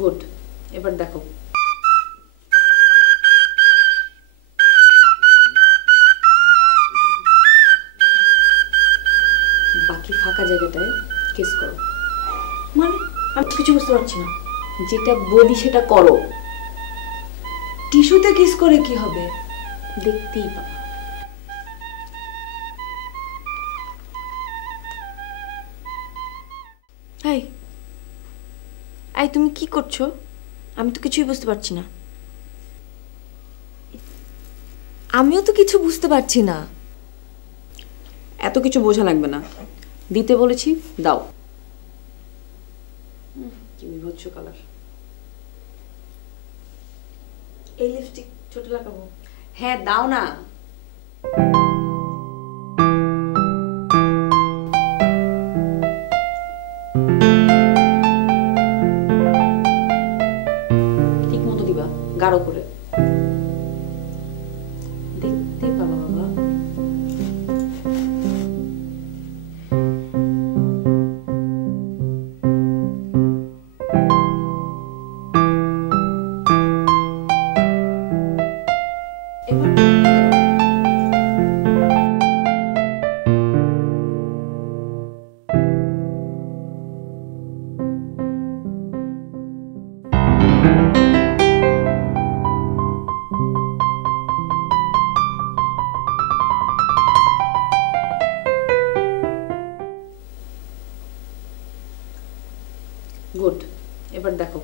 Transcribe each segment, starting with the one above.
Good, এবার দেখো। বাকি ফাঁকা জায়গাটায় কিস করো। মানে আমি কিছু বুঝতে পারছি না। যেটা বলি সেটা করো। টিস্যুতে কিস করে কি হবে? দেখতেই পাবো। হাই আই, তুমি কি করছো? আমি তো কিছুই বুঝতে পারছি না। আমিও তো কিছু বুঝতে পারছি না। এত কিছু বোঝা লাগবে না, দিতে বলেছি দাও। কি বিভৎস কালার। এই লিপস্টিক ছোট লাগাবো? হ্যাঁ দাও না। ঠিক মতো দিবা, গাঢ় করে। দেখতে পাবা বাবা। এবার গুড, এবার দেখো।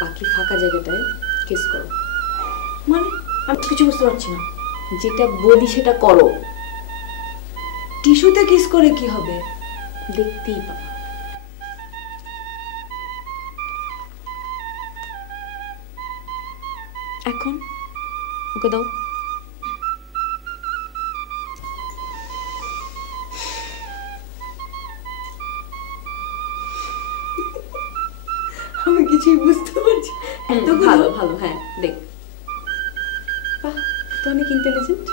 বাকি ফাঁকা জায়গাটায় কিস করো। মানে আমি কিছু বুঝতে পারছি না। যেটা বলি সেটা করো। টিস্যুতে কিস করে কি হবে? দেখতেই পাবো। এখন ওকে দাও। আমি কিছুই বুঝতে পারছি না। এতগুলো ভালো ভালো, হ্যাঁ দেখ। বাহ, তো অনেক ইন্টেলিজেন্ট।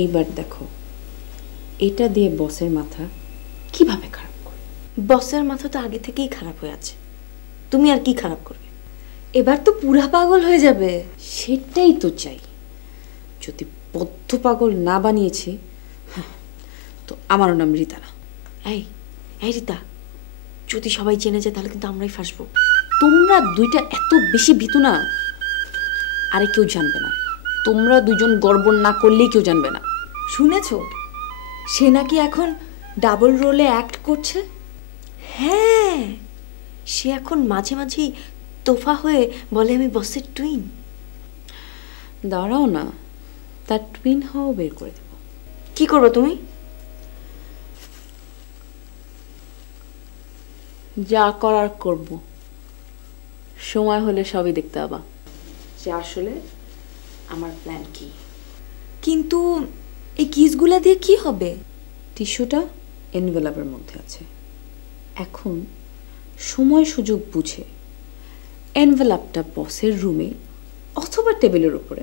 এইবার দেখো, এটা দিয়ে বসের মাথা কিভাবে খারাপ করে। বসের মাথা তো আগে থেকেই খারাপ হয়ে আছে, তুমি আর কি খারাপ করবে? এবার তো পুরা পাগল হয়ে যাবে। সেটাই তো চাই। যদি বদ্ধ পাগল না বানিয়েছি, হ্যাঁ, তো আমারও নাম রীতা না। এই এই রীতা, যদি সবাই জেনে যায় তাহলে কিন্তু আমরাই ফাঁসবো। তোমরা দুইটা এত বেশি ভীতু না, আরে কেউ জানবে না। তোমরা দুজন গড়বড় না করলেই কেউ জানবে না। শুনেছো সে নাকি এখন ডাবল রোলে অ্যাক্ট করছে? হ্যাঁ, সে এখন মাঝে মাঝেই তোফা হয়ে বলে আমি বসের টুইন। দাঁড়াও না, তার টুইন হওয়া বের করে দেব। কি করবে তুমি? যা করার করব, সময় হলে সবই দেখতে পাবা যে আসলে আমার প্ল্যান কি। কিন্তু এই কিসগুলা দিয়ে কি হবে? টিস্যুটা এনভেলপের মধ্যে আছে। এখন সময় সুযোগ বুঝে এনভেলপটা বসের রুমে অথবা টেবিলের উপরে